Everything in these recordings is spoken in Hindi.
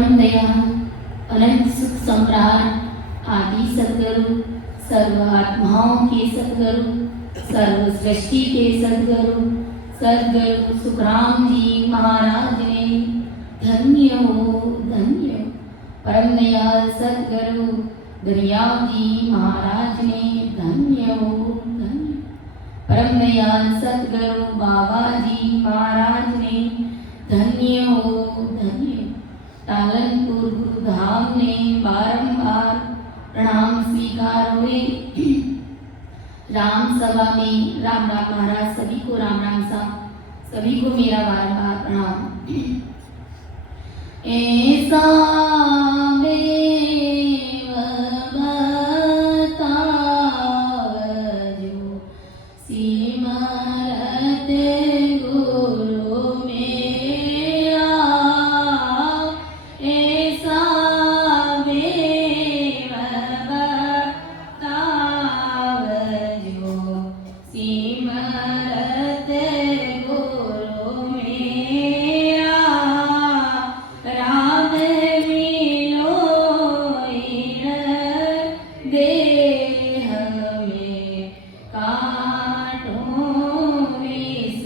परम दयाल अनंत सुख सम्राट आदि सदगुरु सर्व आत्माओं के सदगुरु सर्व सृष्टि के सदगुरु सदगुरु सुखराम जी महाराज ने धन्य हो परम दयाल सदगुरु दरियाव जी महाराज ने धन्य हो परम दयाल सदगुरु बाबा जी महाराज ने धन्य हो तालनपुर गुरुधाम ने बारंबार प्रणाम स्वीकार हुए। राम सभा में राम राम महाराज सभी को राम राम साहब सभी को मेरा बारंबार प्रणाम। ऐसा देव बतावजो सिमरत गुरु मेरा ऐसा देव बतावजो सिमरत गुरु मेरा राम मिलो देह में काटो विष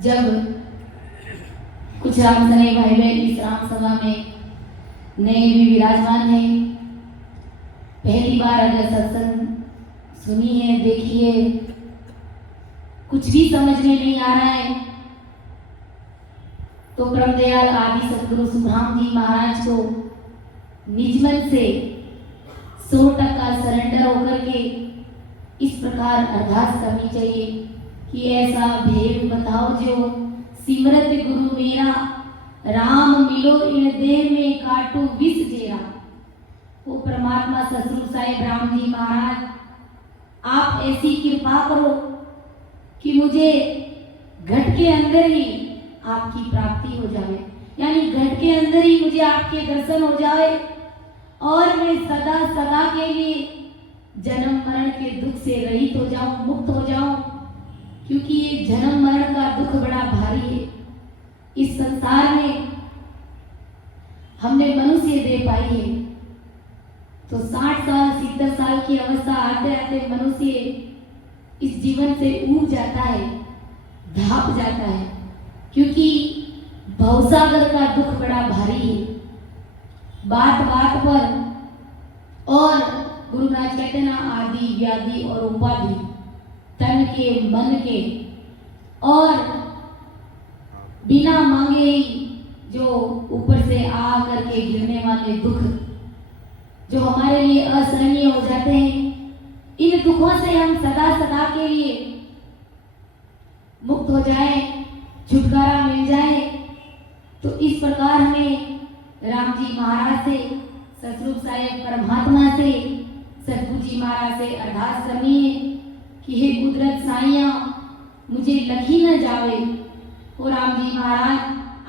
जब कुछ राम सने भाई बहन इस राम सभा में नए भी विराजमान हैं, पहली बार अगर सत्संग सुनी है, देखी है, कुछ भी समझ में नहीं आ रहा है, तो ब्रह्मदयाल आदि सदगुरु सुखराम जी महाराज को निज मन से 100% सरेंडर होकर के इस प्रकार अरदास करनी चाहिए कि ऐसा भेद बताओ जो सिमरत गुरु मेरा, राम मिलो इन देह में काटू विष जेरा। वो परमात्मा सतगुरु साहिब राम जी महाराज, आप ऐसी कृपा करो कि मुझे घट के अंदर ही आपकी प्राप्ति हो जाए, यानी घट के अंदर ही मुझे आपके दर्शन हो जाए और मैं सदा सदा के लिए जन्म मरण के दुख से रहित हो जाऊं, मुक्त हो जाऊं, क्योंकि ये जन्म मरण का दुख बड़ा भारी है। इस संसार में हमने मनुष्य दे पाई है तो 60 साल 70 साल की अवस्था आते आते मनुष्य इस जीवन से ऊब जाता है, ढाप जाता है, क्योंकि भवसागर का दुख बड़ा भारी है। बात बात पर और गुरु महाराज कहते हैं ना, आदि व्याधि और उपाधि, तन के मन के और बिना मांगे ही जो ऊपर से आ करके गिरने वाले दुख जो हमारे लिए असहनीय हो जाते हैं, इन दुखों से हम सदा सदा के लिए मुक्त हो जाए, छुटकारा मिल जाए। तो इस प्रकार हमें राम जी महाराज से, सतरूप साहिब परमात्मा से, सतगुरु जी महाराज से अरदास करनी है कि हे कुदरत साइया, मुझे लखी न जावे। और राम जी महाराज,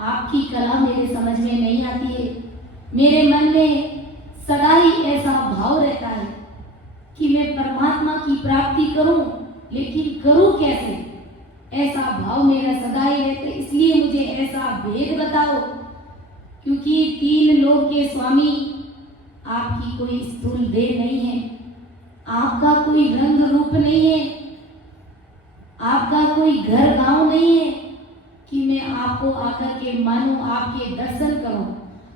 आपकी कला मेरे समझ में नहीं आती है, मेरे मन में सदा ही ऐसा भाव रहता है कि मैं परमात्मा की प्राप्ति करूं, लेकिन करूं कैसे, ऐसा भाव मेरा सदा ही रहता है। इसलिए मुझे ऐसा भेद बताओ, क्योंकि 3 लोक के स्वामी आपकी कोई स्थूल देह नहीं है, आपका कोई रंग रूप नहीं है, आपका कोई घर गांव नहीं है कि मैं आपको आकर के मानूं, आपके दर्शन करूं।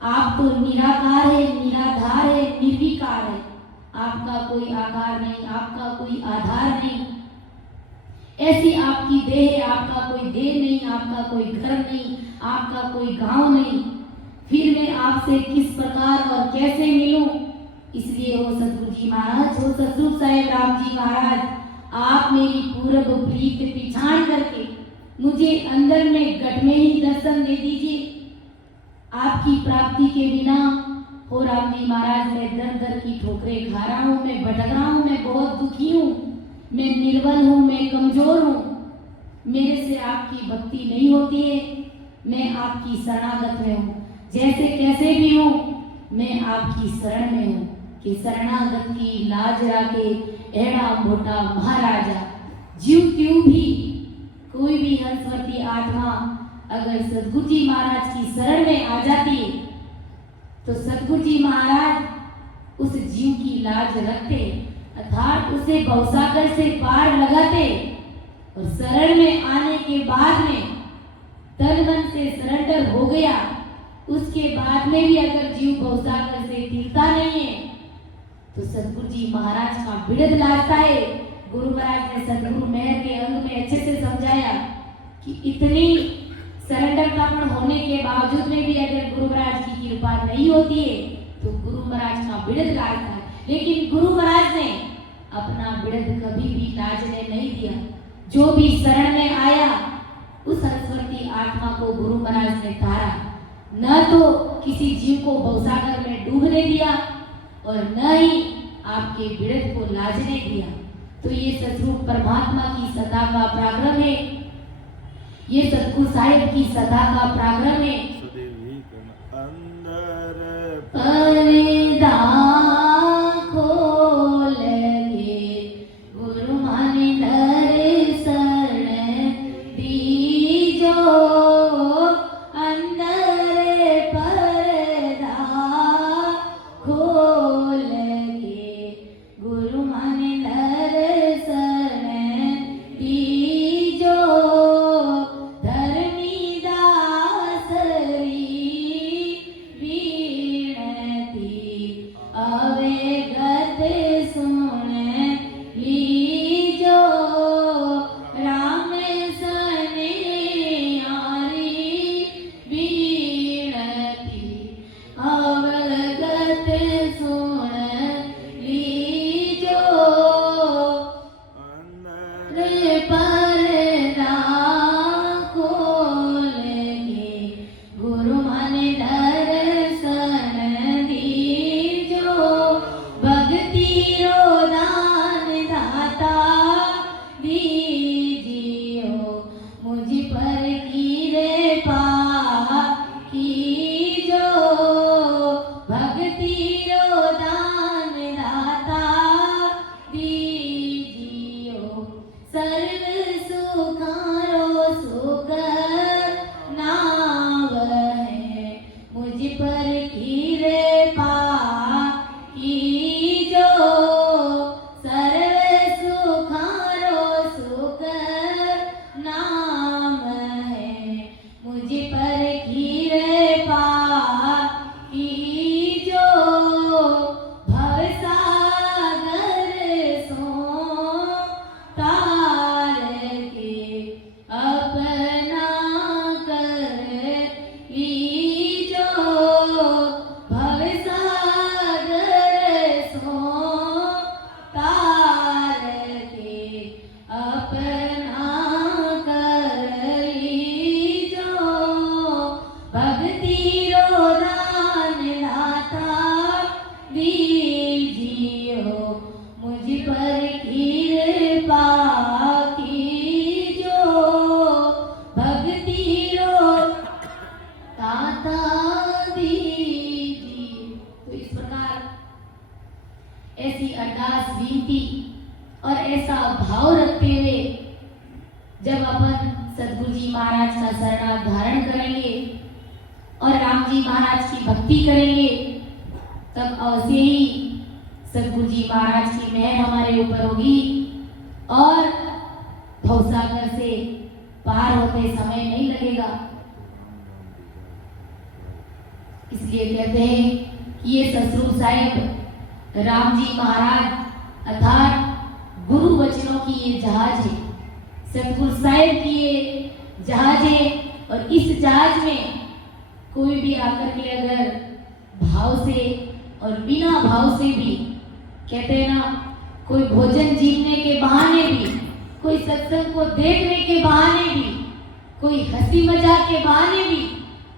आप तो निराकार है, निराधार है, निर्विकार है, आपका कोई आकार नहीं, आपका कोई आधार नहीं, ऐसी आपकी देह है, आपका कोई देह नहीं, आपका कोई घर नहीं, आपका कोई गांव नहीं, फिर मैं आपसे किस प्रकार और कैसे मिलूं। इसलिए हो सतगुरु जी महाराज, हो सतरूप साहिब राम जी महाराज, आप मेरी पूरब प्रीत पिछाड़ करके मुझे अंदर में गट में ही दर्शन दे दीजिए। आपकी प्राप्ति के बिना हो राम जी महाराज, मैं दर दर की ठोकरें खा रहा हूँ, मैं भटक रहा हूँ, मैं बहुत दुखी हूँ, मैं निर्बल हूँ, मैं कमजोर हूँ, मेरे से आपकी भक्ति नहीं होती है, मैं आपकी शरणागत में हूँ, जैसे कैसे भी हूँ मैं आपकी शरण में हूँ कि शरणागत की लाज राखे एड़ा मोटा महाराजा। जीव क्यों भी कोई भी हंसवती आत्मा अगर सतगुरु जी महाराज की शरण में आ जाती है तो सतगुरु जी महाराज उस जीव की लाज रखते, अर्थात उसे भवसागर से पार लगाते, और शरण में आने के बाद में तन मन से सरेंडर हो गया, उसके बाद में भी अगर जीव भवसागर से गिरता नहीं है तो सतगुरु जी महाराज का बिड़द लागता है। गुरु महाराज ने सतगुरु मेहर के अंग में अच्छे से समझाया कि इतनी सरेंडरतापन होने के बावजूद में भी अगर गुरु महाराज की कृपा नहीं होती है तो गुरु महाराज का बिड़द लागता है, लेकिन गुरु महाराज ने अपना बिड़द कभी भी लाजने नहीं दिया। जो भी शरण में आया उस सरस्वती आत्मा को गुरु महाराज ने तारा, न तो किसी जीव को भवसागर में डूबने दिया और न ही आपके बिड़द को लाजने दिया। तो ये सतरूप परमात्मा की सत्ता का पराक्रम है, ये सतगुरु साहिब की सत्ता का पराक्रम है। पर्दा खोल के गुरु मन दर्शन दीजो, अंदर पर्दा खोल के गुरु मन दर्शन दीजो, धर्म रो दान दाता दीजियो मुझ पर कृपा कीजो भक्ति रो दान दाता दीजियो सर्व सुखारो सुख नाव है मुझ पर कृपा कीजो सर्व सुखारो सुख नाम है मुझ पर कृपा कीजो भवसागर सो तार के अपना कर लीजो भवसागर सो तार के अपना कर लीजो भक्ति रो दान दाता दीजियो मुझ पर कृपा कीजो भक्ति रो दाता दीजिए। तो इस प्रकार ऐसी अरदास विनती और ऐसा भाव रखते हुए जब अपन सदगुरु जी महाराज का शरण धारण करेंगे और राम जी महाराज की भक्ति करेंगे तब अवश्य ही सदगुरु जी महाराज की मेहर हमारे ऊपर होगी और भवसागर से पार होते समय नहीं लगेगा। इसलिए कहते हैं कि ये ससुर साहिब राम जी महाराज अर्थात गुरु वचनों की ये जहाज है, सतगुरु साहिब की ये जहाज है और इस जहाज में कोई भी आकर के अगर भाव से और बिना भाव से भी कहते हैं ना, कोई भोजन जीतने के बहाने भी, कोई सत्संग को देखने के बहाने भी, कोई हंसी मजाक के बहाने भी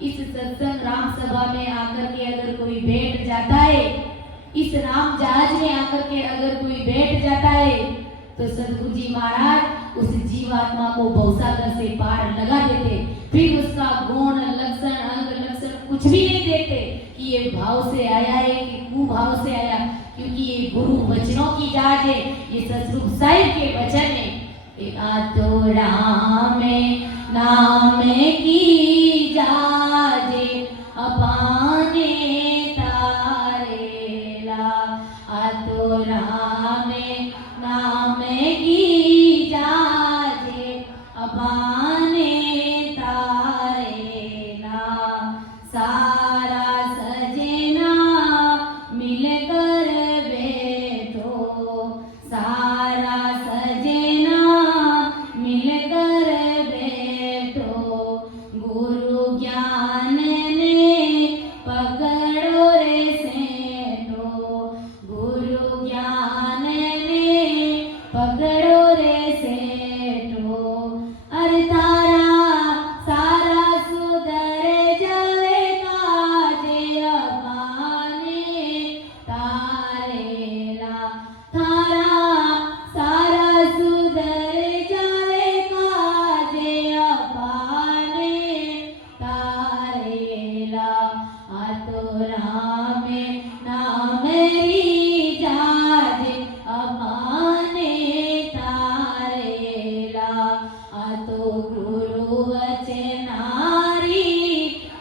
इस सत्संग राम सभा में आकर के अगर कोई बैठ जाता है, इस राम जहाज में आकर के अगर कोई बैठ जाता है तो सदगुरु जी महाराज उस जीवात्मा को भवसागर से पार लगा देते। फिर उसका गुण लक्षण अंग लक्षण कुछ भी नहीं देखते कि ये भाव से आया है कि कुभाव से आया, क्योंकि ये गुरु वचनों की जहाज है, ये सतगुरु साहिब के वचन है। तो राम नाम की जाजे अपाने तारेला, तो राम नाम की जाजे अपाने तारेला, सारा सजना मिलकर बैठो, सारा सजना मिलकर बैठो, गुरु ज्ञान ने पकड़ो रे सेठो, गुरु ज्ञान ने पकड़ो रे सेठो, अरे तारा सारा सुधर जावे काजे अपाने तारेला, तारा सारा सुधर जावे काजे अपाने तारेला, तो राम नाम री जाजे अपाने तारेला, तो गुरु वचनारी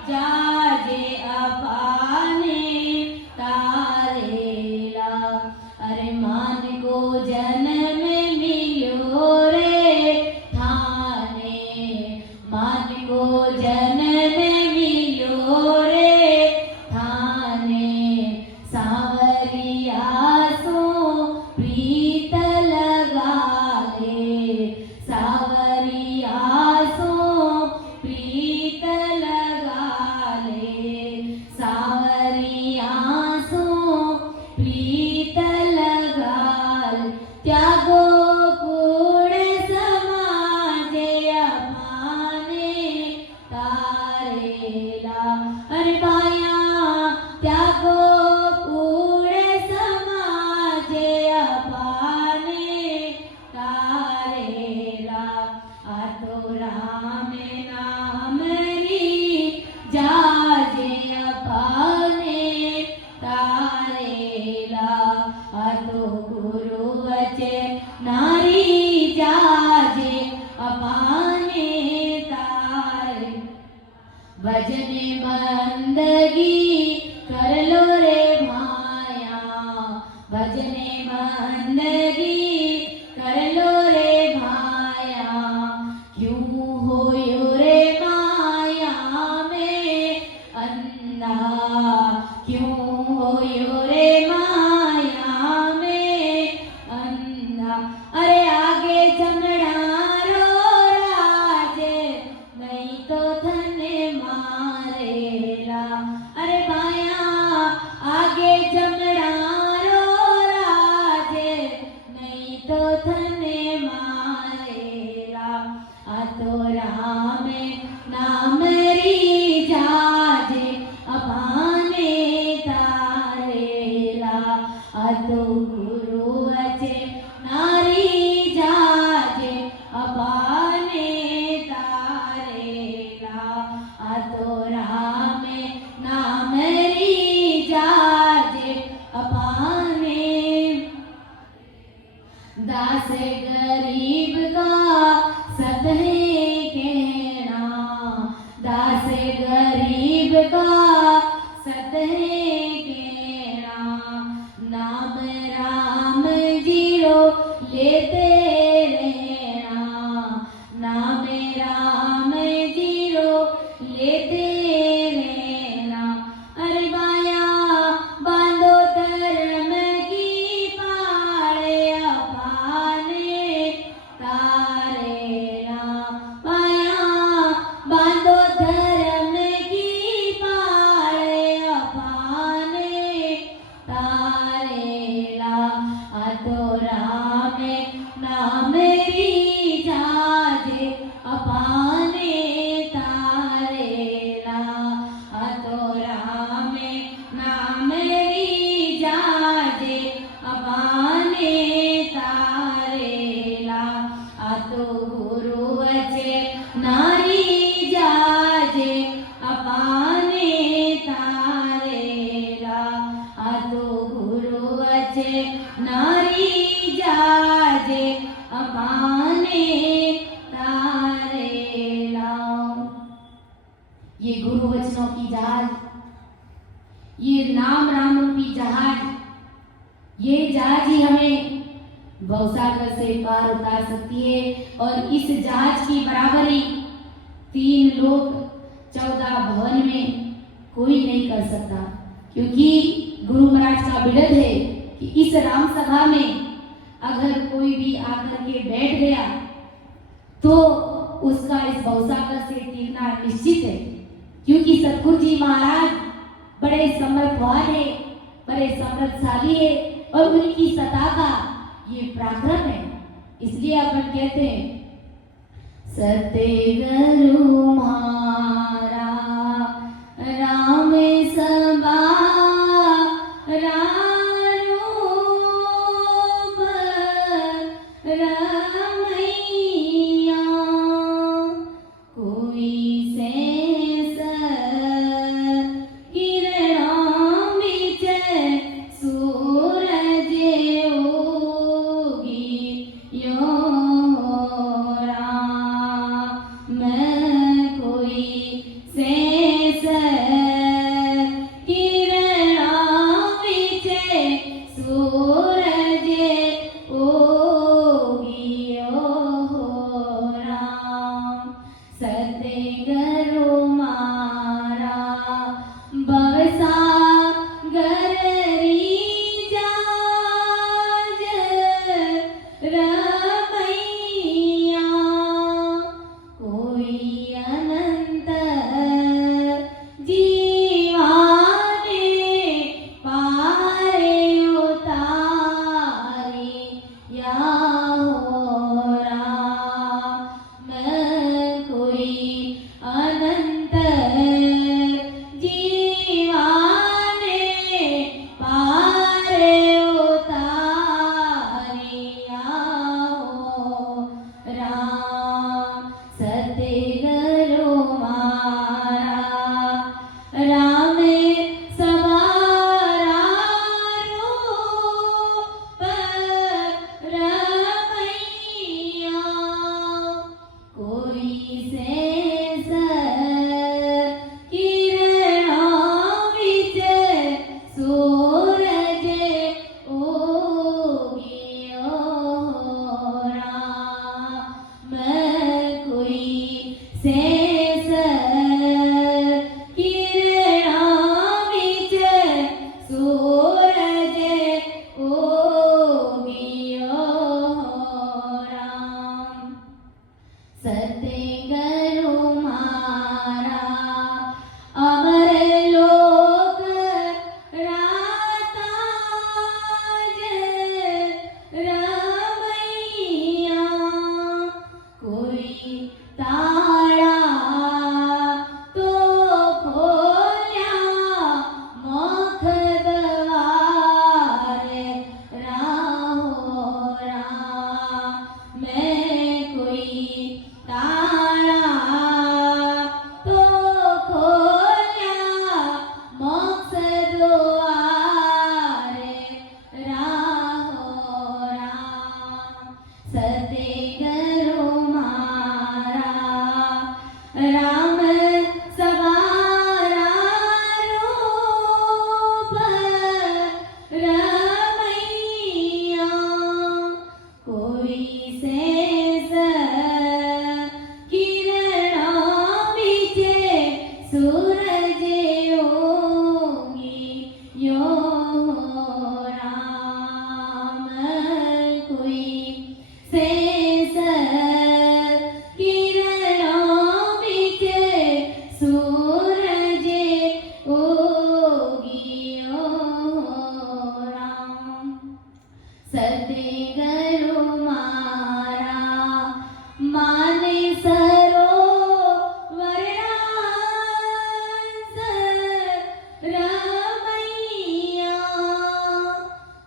जाजे अपाने तारेला, अरे मान को जन्म मिलो रे थाने, मान को जन्म मिलो रे थाने, सांवरिया सो प्रीत लगा ले, सांवरिया सो प्रीत लगा ले, सांवरिया सो प्रीत लगा ले, गुरु वचे नारी जाजे अपाने तारे भजन बंदगी कर लो रे भाया भजन बंदगी कर लो रे भाया क्यों होयो रे माया में अंधा क्यों होयो रे माया में अंधा अरे आगे चमड़ारो राजे नहीं तो थने मारेला अरे बाया आगे चमड़ारो राजे नहीं तो थने मारेला आ तो राम नाम री जाजे अपाने तारेला आ तो गुरु वचे नारी जाजे अपाने तारेला आ तो राम नाम री जाजे अपाने दास गरीब का सत है कहना दास गरीब का सत है कहना नाम राम जीरो लेते रहना नाम राम जीरो लेते रहना अरे बाया बांधो धर्म की पाड़े अपाने तारेला बाया बांधो धर्म की पाड़े अपाने तारेला आ तो राम नाम री जाजे अपाने तारेला आ तो राम नाम री जाजे अपाने तारेला आ तो गुरु वचे नारी जाजे अपाने तारेला आ तो गुरु वचे नारी जाजे अपाने तारेला ये गुरु वचनों की जहाज ये नाम राम रूपी जहाज ये जहाज ही हमें भवसागर से पार उतार सकती है और इस जहाज की बराबरी 3 लोक 14 भवन में कोई नहीं कर सकता क्योंकि गुरु महाराज का विरध है कि इस राम सभा में अगर कोई भी आकर के बैठ गया तो उसका इस भवसागर से तीरना निश्चित है क्योंकि सतगुरु जी महाराज बड़े समर्थवान है बड़े समर्थशाली है और उनकी सत्ता का ये पराक्रम है इसलिए अपन कहते हैं सत्य गुरु मारा राम सबा रारूप रमैया कोई शेष किरणों बिच सूरज उगी यो राम कोई शेष किरणों बिच सूरज उगी यो राम सतगुरु मारा भवसागर री जाज रमैया कोई अनंत जीवाने पारे उतारी या हो राम कोई अनंत जीवाने पारे उतारी या हो राम सतगुरु मारा राम सवारा रूप सतेगरो मारा राम सवारा रूप रमैया कोई शेष किरणों बीचे सूरज योगी यो राम कोई शेष किरणों बीचे सूरज योगी यो राम सतेगरो मारा माने सरोवर रास रमैया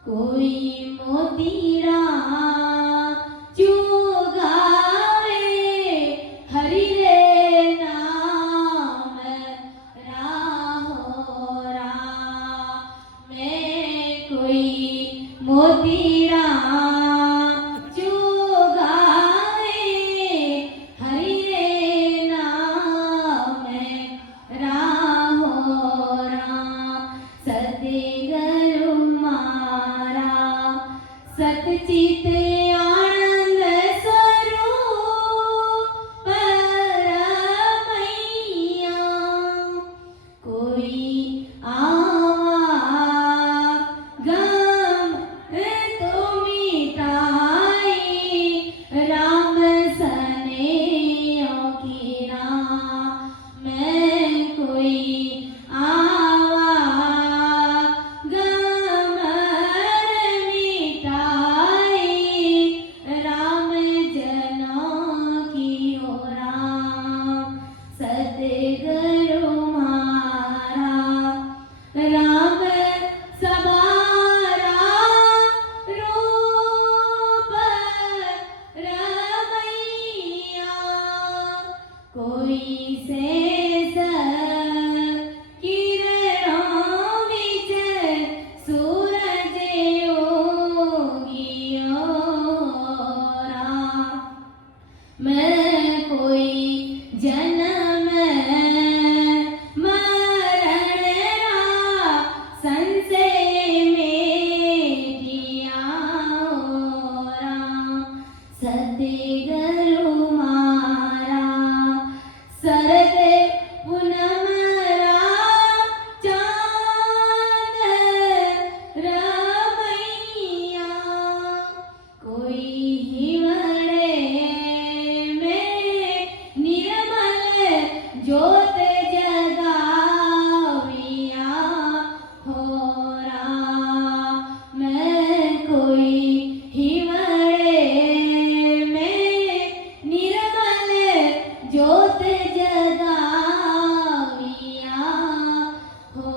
कोई मोतीड़ा चुगावे हरि रे नाम राहो राम में कोई मोतीड़ा चुगावे हरि रे नाम राहो राम सतेगरो मारा सतचित आनंद स्वरूप रमैया कोई आवागम तो मिटाई राम सनेयों की राम में कोई आवागम मिटाई राम जनों की हो राम सतेगरो मारा राम सवारा रूप रमैया कोई शेष किरणों बीच सूरज योगी यो राम मैं कोई जन्म मरण संशय में किया राम सतेगरो मारा शरद पूनम चांद रमैया कोई हिमड़े में निर्मल ज्योत जगाविया हो राम मैं कोई हिमड़े में निर्मल ज्योत जगाविया हो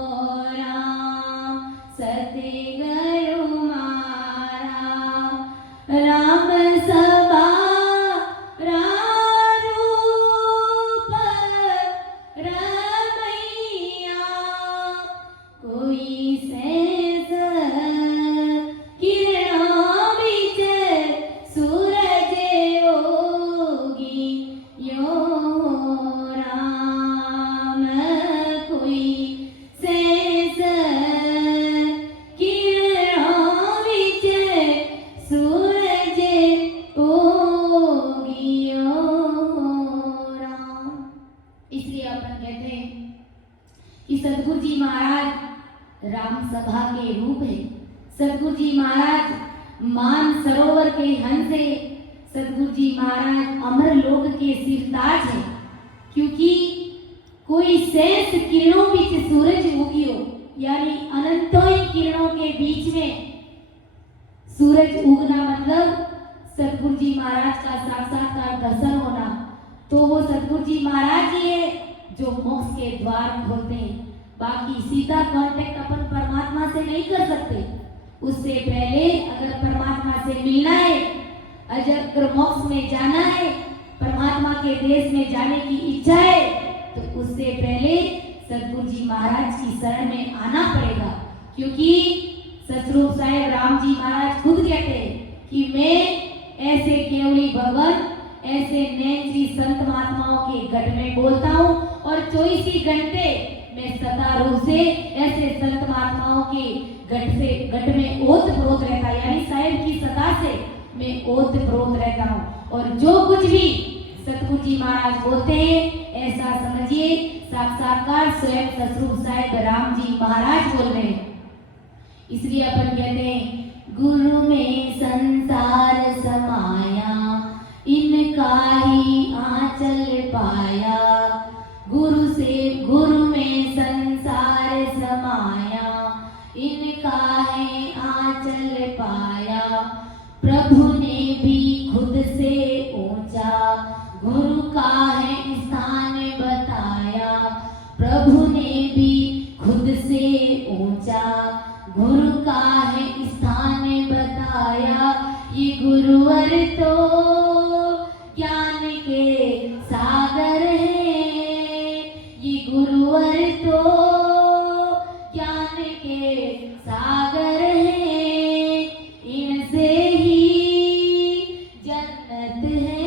राम सतेगरो मारा राम सवारा रूप रमैया कोई शेष किरणों बीच सूरज योगी यो राम कोई शेष किरणों बीच सूरज योगी यो राम। इसलिए अपन कहते हैं कि सदगुरु जी महाराज राम सभा के रूप है। सदगुरु जी महाराज मान सरोवर के हंस है। सदगुरु जी महाराज अमर लोक के सिरताज है। क्योंकि कोई शेष किरणों बीच सूरज उगियो, यानी अनंतों ही किरणों के बीच में सूरज उगना मतलब सदगुरु जी महाराज का साक्षात्कार दर्शन होना। तो वो सदगुरु जी महाराज ही है जो मोक्ष के द्वार खोलते हैं। बाकी सीधा कांटेक्ट अपन परमात्मा से नहीं कर सकते। उससे पहले अगर परमात्मा से मिलना है, अगर मोक्ष में जाना है, परमात्मा के देश में जाने की इच्छा है, तो उससे पहले सदगुरु जी महाराज की शरण में आना पड़ेगा। क्योंकि सतरूप साहेब राम जी महाराज खुद कहते हैं कि मैं ऐसे केवली भगवान ऐसे नैंसी संत महात्माओं के गट में बोलता हूँ और 24 ही घंटे मैं सदा रूप से ऐसे संत महात्माओं के गट में ओत प्रोत रहता, यानी साहेब की सदा से मैं ओत प्रोत रहता हूँ। और जो कुछ भी सतगुरु जी महाराज बोलते हैं ऐसा समझिए साक्षात्कार स्वयं सतरूप साहेब राम जी महाराज बोल रहे हैं। इसलिए अपन कहते हैं गुरु में संसार समाया, इनका ही आंचल पाया। गुरु में संसार समाया, इनका है आंचल पाया। प्रभु ने भी खुद से ऊंचा गुरु का है स्थान बताया। प्रभु ने भी खुद से ऊंचा गुरु का है स्थान बताया। ये गुरुवर तो ज्ञान के सागर है, ये गुरुवर तो ज्ञान के सागर है। इनसे ही जन्नत है।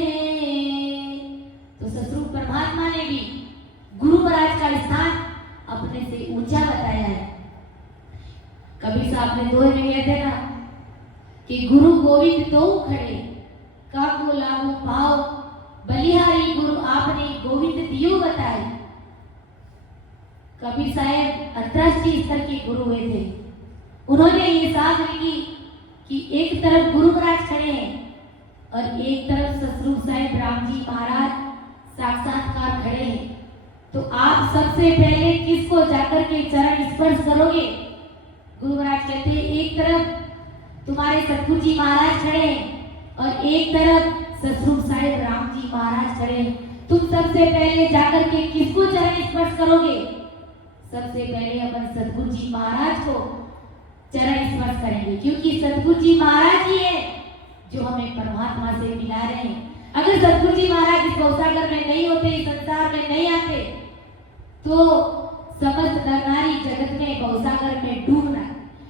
तो सतरूप परमात्मा ने भी गुरु महाराज का स्थान अपने से ऊंचा बताया है। कबीर साहब ने दोहे में कहते ना कि गुरु गोविंद दो खड़े, काको लागू पाओ, बलिहारी गुरु आपने गोविंद दियो बताए। कबीर साहब अंतरराष्ट्रीय स्तर के गुरु हुए थे। उन्होंने ये साथ की कि एक तरफ गुरु महाराज खड़े हैं और एक तरफ सतरूप साहेब राम जी महाराज साक्षात्कार खड़े हैं। तो आप सबसे पहले किसको जाकर के चरण स्पर्श करोगे? गुरु महाराज कहते हैं एक तरफ तुम्हारे सतगुरु जी महाराज खड़े हैं और एक तरफ सतरूप साहेब राम जी महाराज खड़े हैं। तुम सबसे पहले जाकर के किसको चरण स्पर्श करोगे? सबसे पहले अपन सतगुरु जी महाराज को चरण स्पर्श करेंगे, क्योंकि सतगुरु जी महाराज ही है जो हमें परमात्मा से मिला रहे हैं। अगर सतगुरु जी महाराज इस भवसागर में नहीं होते, इस संसार में नहीं आते, तो समस्त नर नारी जगत में भवसागर में डूबना,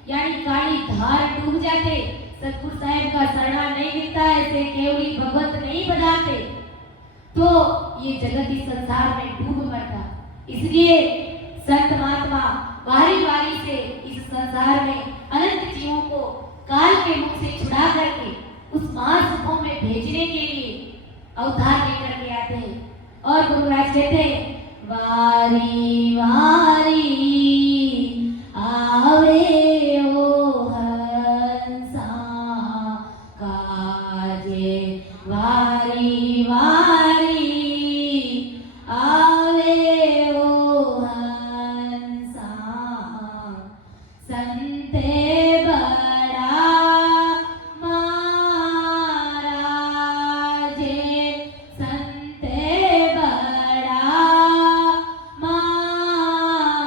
यानी काली धार डूब जाते। सतगुरु साहेब का शरणा नहीं मिलता, ऐसे केवली भगवत नहीं बनाते, तो ये जगत इस संसार में डूब मरता। इसलिए संत महात्मा बारी बारी से इस संसार में अनंत जीवों को काल के मुख से छुड़ा करके उस महासुखों में भेजने के लिए अवतार लेकर के आते हैं। और गुरु महाराज कहते हैं वारी वारी आवे ओ हंसा काजे, वारी वारी आवे ओ हंसा। संते बड़ा महाराजे, संते बड़ा महाराजे।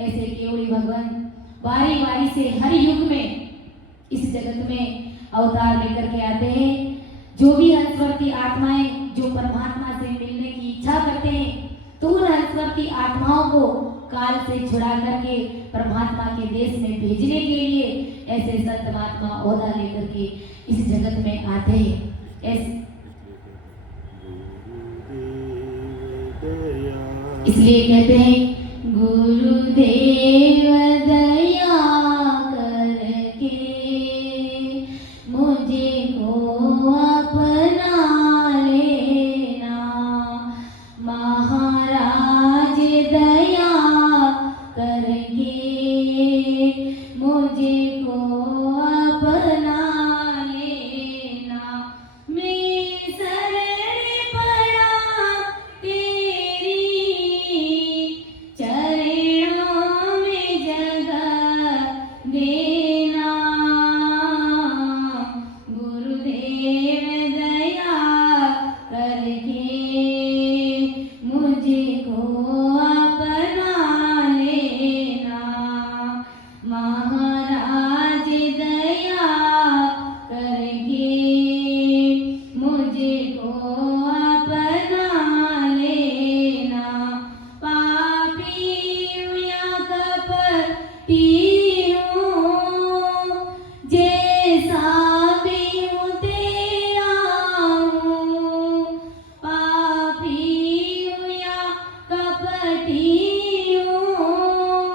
ऐसे केवड़ी भगवान बारी बारी से हर युग में इस जगत में अवतार लेकर के आते हैं। जो भी हंसवर्ती आत्माएं जो परमात्मा से मिलने की इच्छा करते हैं तो उन हंसवर्ती आत्माओं को काल से छुड़ा करके परमात्मा के देश में भेजने के लिए ऐसे संत महात्मा ओहदा लेकर के इस जगत में आते हैं। इसलिए कहते हैं गुरुदेव दया करके मुझे को अपना लेना, महाराज दया करके मुझे को अपना लेना। मैं शरण पड़ा तेरी चरणों में जगह देना, गुरुदेव दया करके मुझे को अपना लेना, महाराज दया करके मुझे को अपना लेना। पापी या कपटी हूँ, जैसा भी हूँ तेरा हूँ। पापी या कपटी हूँ,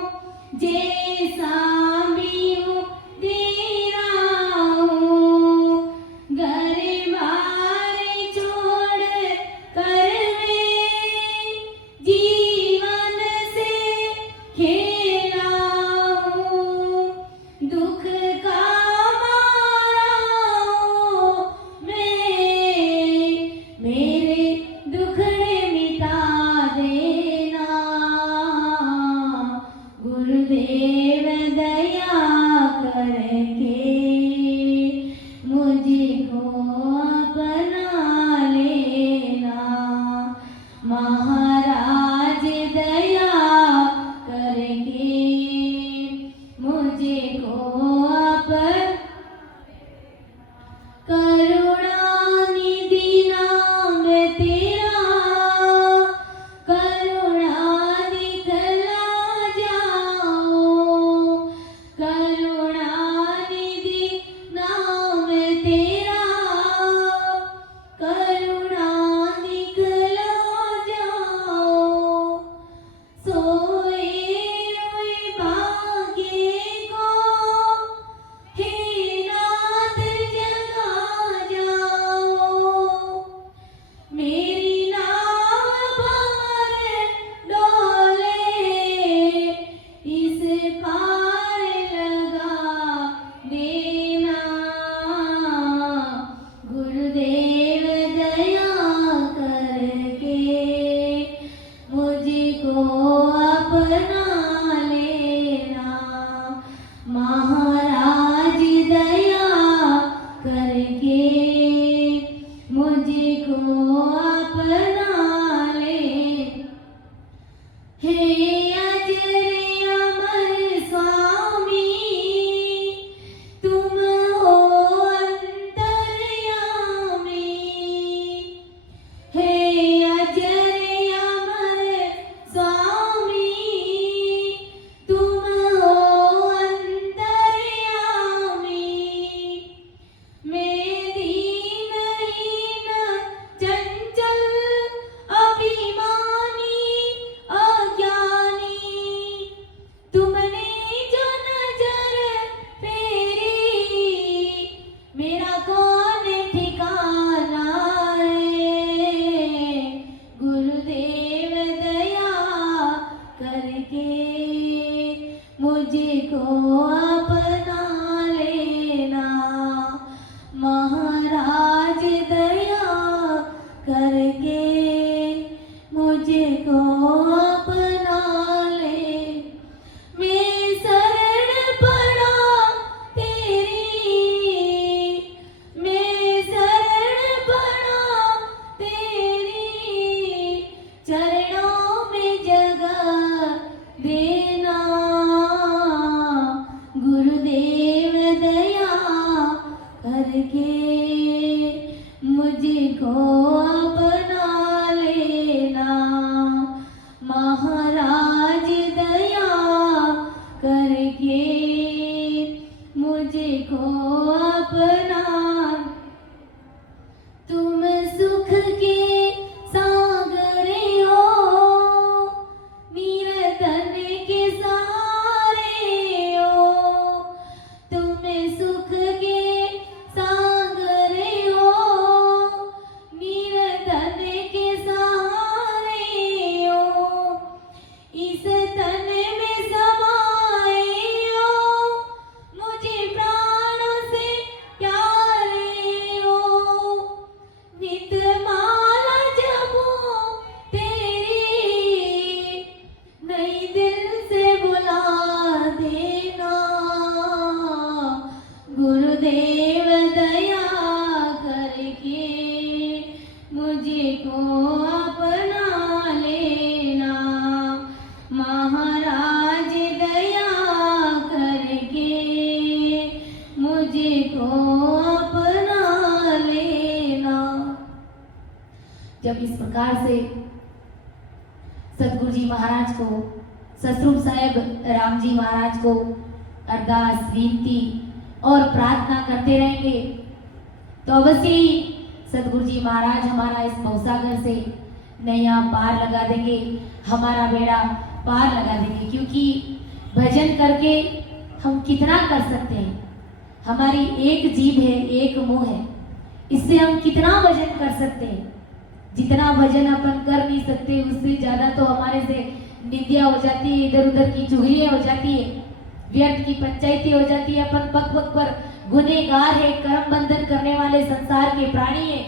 जैसा भी हूँ तेरा हूँ। घर बार छोड़ कर मैं जीवन से खेला हूँ। दुख का मारा हूँ मैं, मेरे दुखड़े मिटा देना, गुरुदेव दया करके मुझे को अपना लेना, महाराज दया करके मुझे को अपना। करुणा निधि नाम तेरा, करुणा दिखला जाओ। करुणा निधि नाम तेरा, करुणा दिखला जाओ। सोए हुए भाग्य को हे नाथ जगा जाओ। मेरी नाव बाहर डोले, इस पार लगा देना, गुरुदेव दया करके मुझको अपना लेना, महाराज दया करके मुझको अपना ले। हे अजर अमर स्वामी, तुम हो अंतर्यामी। हे अजर अमर स्वामी, तुम हो अंतर्यामी। मैं दीनहीन चंचल अभिमानी अज्ञानी, तुमने जो नजर फेरी मेरा कौन ठिकाना है, गुरुदेव दया करके मुझको अपना लेना, महाराज दया करके मुझको अपना ले। मैं शरण पड़ा तेरी, मैं शरण पड़ा तेरी चरणों में जगह देना, प्रकार से सतगुरु जी महाराज को, सतरूप साहेब राम जी महाराज को अरदास, विनती और प्रार्थना करते रहेंगे तो अवश्य ही सतगुरु जी महाराज हमारा इस भवसागर से नैया पार लगा देंगे, हमारा बेड़ा पार लगा देंगे। क्योंकि भजन करके हम कितना कर सकते हैं, हमारी एक जीभ है, एक मुंह है, इससे हम कितना भजन कर सकते हैं। जितना भजन अपन कर नहीं सकते उससे ज्यादा तो हमारे से निंदिया हो जाती है, इधर उधर की चुगलियां हो जाती है, व्यर्थ की पंचायती हो जाती है। अपन पग पग पर गुनहगार है, कर्म बंधन करने वाले संसार के प्राणी है,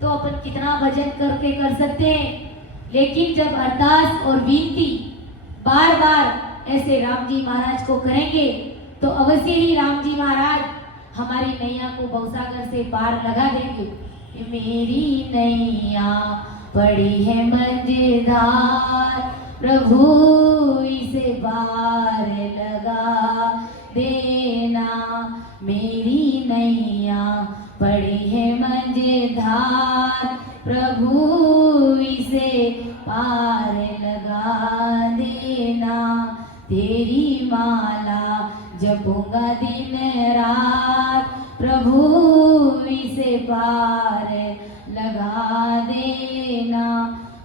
तो अपन कितना भजन करके कर सकते हैं। लेकिन जब अरदास और विनती बार बार ऐसे राम जी महाराज को करेंगे तो अवश्य ही राम जी महाराज हमारी नैया को भवसागर से पार लगा देंगे। मेरी नैया पड़ी है मजेदार, प्रभु इसे पार लगा देना। मेरी नैया पड़ी है मजेदार, प्रभु इसे पार लगा देना। तेरी माला जपूंगा दिन रात, प्रभु इसे पार लगा देना।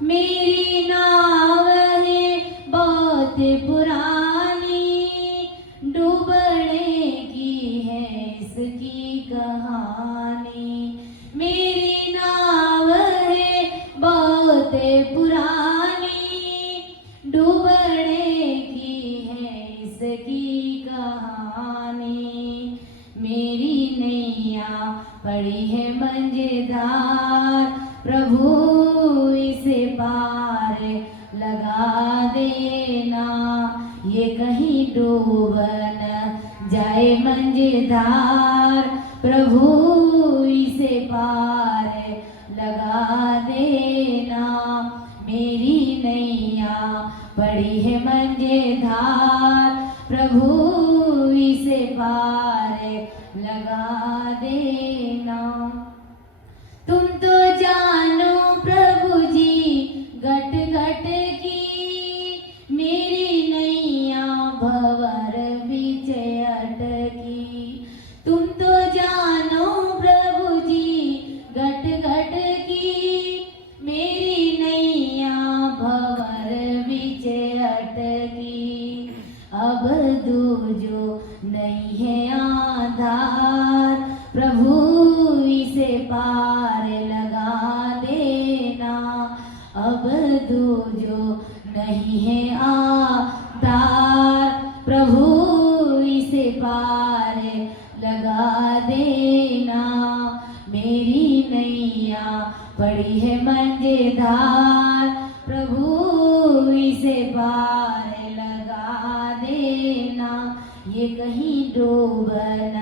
मेरी नाव है बहुत पुरानी, डूबने की है इसकी कहानी। मेरी नाव है बहुत पुरानी, डूबने की है इसकी कहानी। मेरी नैया पड़ी है मजेदार, प्रभु इसे पार लगा देना। ये कहीं डूब न जाए मजेदार, प्रभु इसे पार लगा देना। मेरी नैया पड़ी है मजेदार, प्रभु इसे पार लगा देना। तुम तो जानो प्रभु जी घट घट की, मेरी नैया भंवर बीच अटकी। तुम तो जानो प्रभु जी घट घट की, मेरी नैया भंवर बीच अटकी। अब दूजो नहीं है आधार, प्रभु इसे पार लगा देना। अब दूजो नहीं है आधार, प्रभु इसे पार लगा देना। मेरी नैया पड़ी है मजेदार, प्रभु इसे पार लगा देना। ये कहीं डूब न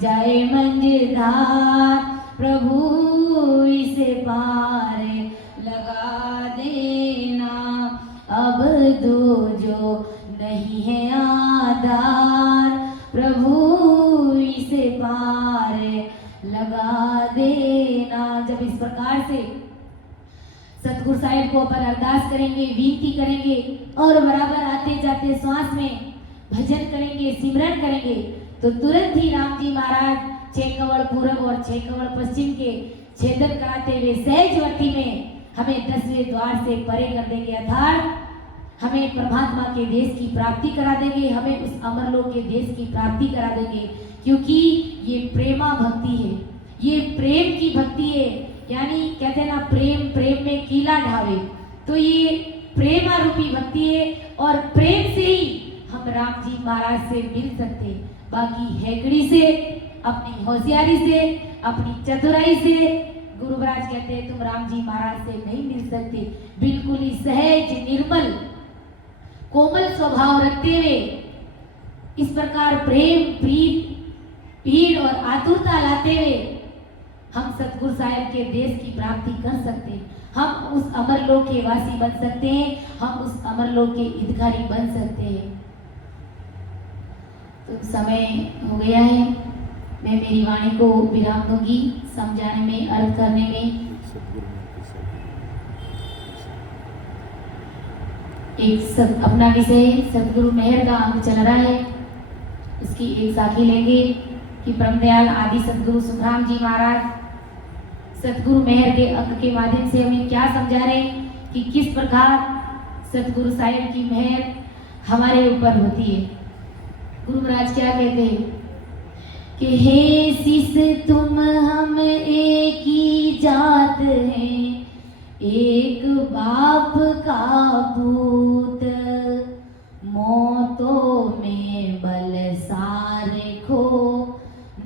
जाए मजेदार, प्रभु इसे पार लगा देना। अब दूजो नहीं है आधार, प्रभु इसे पार लगा देना। जब इस प्रकार से सतगुरु साहिब को अपन अरदास करेंगे, विनती करेंगे और बराबर आते जाते श्वास में भजन करेंगे, सिमरन करेंगे, तो तुरंत ही राम जी महाराज 6 कवड़ पूर्व और 6 कवड़ पश्चिम के छेदन कराते हुए सहजवर्ती में हमें 10वें द्वार से परे कर देंगे, अर्थात हमें परमात्मा के देश की प्राप्ति करा देंगे, हमें उस अमरलोक के देश की प्राप्ति करा देंगे। क्योंकि ये प्रेमा भक्ति है, ये प्रेम की भक्ति है। यानी कहते हैं ना, प्रेम प्रेम में कीला ढावे, तो ये प्रेमा रूपी भक्ति है और प्रेम से ही हम राम जी महाराज से मिल सकते हैं। बाकी हैकड़ी से, अपनी होशियारी से, अपनी चतुराई से गुरु महाराज कहते हैं तुम राम जी महाराज से नहीं मिल सकते। बिल्कुल ही सहज, निर्मल, कोमल स्वभाव रखते हुए इस प्रकार प्रेम, प्रीत, पीड़ और आतुरता लाते हुए हम सतगुरु साहिब के देश की प्राप्ति कर सकते हैं। हम उस अमरलोक के वासी बन सकते हैं, हम उस अमरलोक के हितकारी बन सकते हैं। तो समय हो गया है, मैं मेरी वाणी को विराम दूंगी, समझाने में, अर्थ करने में। अपना विषय सतगुरु मेहर का अंग चल रहा है। उसकी एक साखी लेंगे कि परमदयाल आदि सतगुरु सुखराम जी महाराज सतगुरु मेहर के अंग के माध्यम से हमें क्या समझा रहे कि किस प्रकार सतगुरु साहिब की मेहर हमारे ऊपर होती है। गुरु महाराज क्या कहते हैं कि हे शिष तुम हम एक ही जात हैं, एक बाप का पूत, मोतों में बल सारे खो,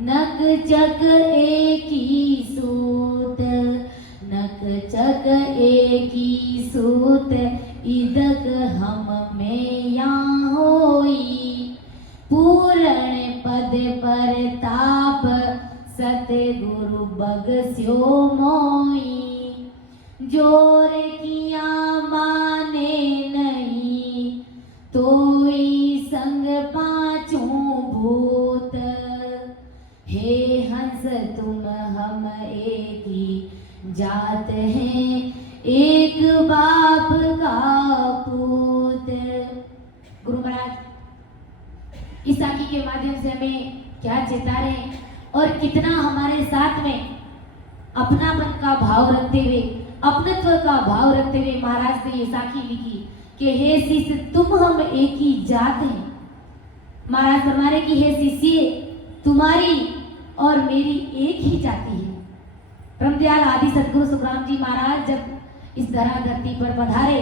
नक चक एक ही सूत, नक चक एक ही सूत, इदक हम में यहाँ होई, पूर्ण पद पर ताप सतगुरु बगस्यो मोई, जोर किया माने नहीं, तोई संग पाँचों भूत, हे हंस तुम हम एक ही जात हैं, एक बाप का पूत। गुरु महाराज इस साखी के माध्यम से हमें क्या चेता रहे और कितना हमारे साथ में अपनापन का भाव रखते हुए, अपनत्व का भाव रखते हुए महाराज ने ये साखी लिखी कि हे शिष्य तुम हम एक ही जात हैं। महाराज फरमा रहे कि हे शिष्य तुम्हारी और मेरी एक ही जाति है। परमदयाल आदि सतगुरु सुखराम जी महाराज जब इस धरा धरती पर पधारे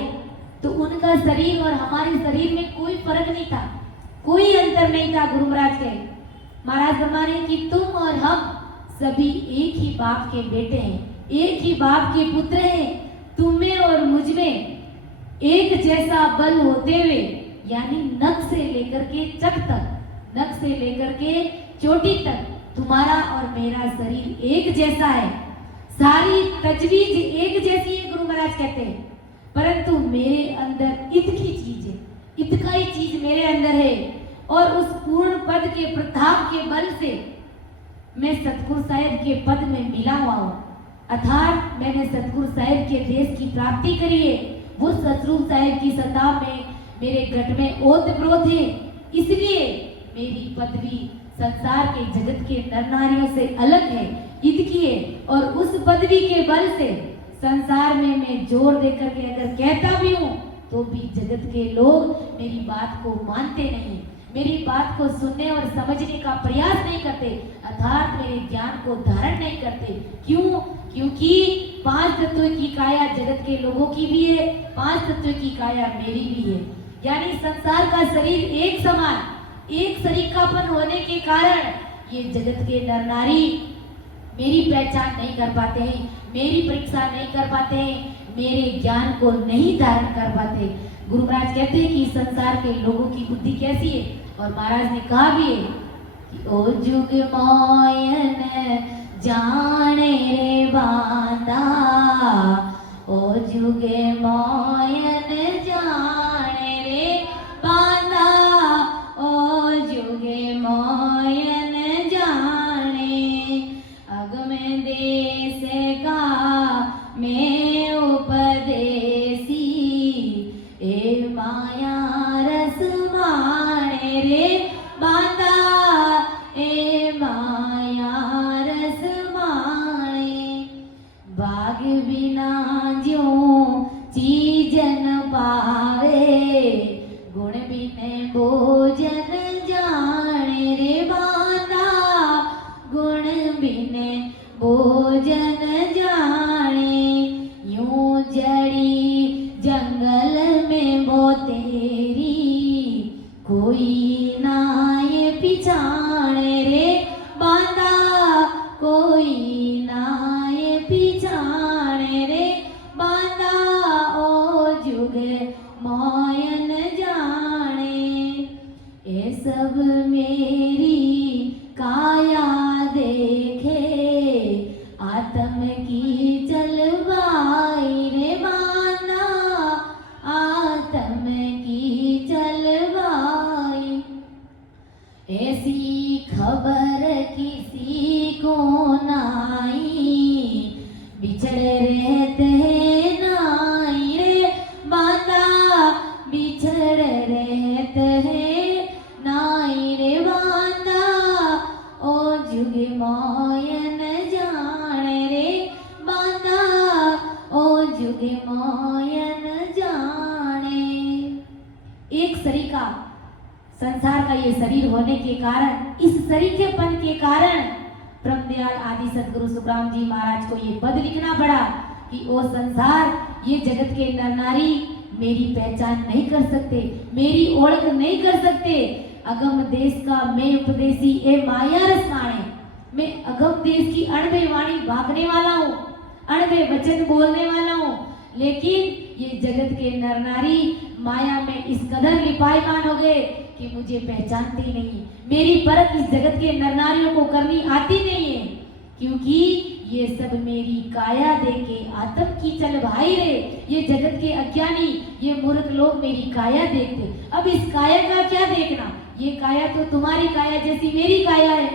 तो उनका शरीर और हमारे शरीर में कोई फर्क नहीं था, कोई अंतर नहीं था। गुरु महाराज के महाराज फरमा रहे कि तुम और हम सभी एक ही बाप के बेटे हैं, एक ही बाप के पुत्र हैं। तुम में और मुझ में एक जैसा बल होते हुए, यानी नख से लेकर के चक तक, नख से लेकर के चोटी तक तुम्हारा और मेरा शरीर एक जैसा है, सारी तजवीज एक जैसी है। गुरु महाराज कहते हैं परंतु मेरे अंदर इत की चीज है, इतका ही चीज मेरे अंदर है और उस पूर्ण पद के प्रताप के बल से मैं सतगुरु साहिब के पद में मिला हुआ हूँ, अर्थात मैंने सतगुरु साहिब के देश की प्राप्ति करी है। वो सतगुरु साहिब की सत्ता में मेरे गट में ओतप्रोत है, इसलिए मेरी पदवी संसार के जगत के नर नारियों से अलग है, इतकी है। और उस पदवी के बल से संसार में मैं जोर देकर के अगर कहता भी हूँ तो भी जगत के लोग मेरी बात को मानते नहीं, मेरी बात को सुनने और समझने का प्रयास नहीं करते, अर्थात मेरे ज्ञान को धारण नहीं करते। क्यों? क्योंकि पांच तत्व की काया जगत के लोगों की भी है, पांच तत्व की काया मेरी भी है, यानी संसार का शरीर एक समान, एक शरीकापन होने के कारण ये जगत के नर नारी मेरी पहचान नहीं कर पाते हैं, मेरी परीक्षा नहीं कर पाते हैं, मेरे ज्ञान को नहीं धारण कर पाते। गुरु महाराज कहते हैं कि संसार के लोगों की बुद्धि कैसी है, और महाराज ने कहा भी है कि ओ जुग मोयन जाने रे बांदा, ओ जुग मोयन जाने रे बांदा, ओ जुग मोयन जाने, अगम देश का मैं उपदेसी, ए माया रस माने रे बांदा, ए माया रस माने, बाग बिना ज्यों चीजन पावे, गुण बिने भोजन जाने रे बांदा, गुण बिने भोजन जाने, यूं जड़ी जंगल में बो तेरी, कोई नाये पिछाने रे बांदा, कोई नाये पिछाने रे बांदा, ओ जुग मोयन जाने, ये सब मेरी काया देखे, आत्म की जलवाई रे बांदा, आत्म की जलवाई, ऐसी खबर किसी को नाई, बिछड़े रहते हैं नाई रे बांदा, एक सरीका संसार का ये शरीर होने के कारण, इस सरीखेपन के कारण ब्रह्मदयाल आदि सदगुरु सुखराम जी महाराज को ये पद लिखना पड़ा कि ओ संसार, ये जगत के नर नारी मेरी पहचान नहीं कर सकते, मेरी ओळख नहीं कर सकते। अगम देश का मैं उपदेशी ए माया रस माणे। मैं अगम देश की अणबे वाणी भागने वाला हूँ, अणबे वचन बोलने वाला हूँ, लेकिन ये जगत के नर नारी माया में इस कदर लिपायमान हो गए कि मुझे पहचानते ही नहीं। मेरी परख इस जगत के नर नारियों को करनी आती नहीं है, क्योंकि ये सब मेरी काया देके आत्म की चल भाई रे। ये जगत के अज्ञानी, ये मूर्ख लोग मेरी काया देखते। अब इस काया का क्या देखना, ये काया तो तुम्हारी काया जैसी मेरी काया है।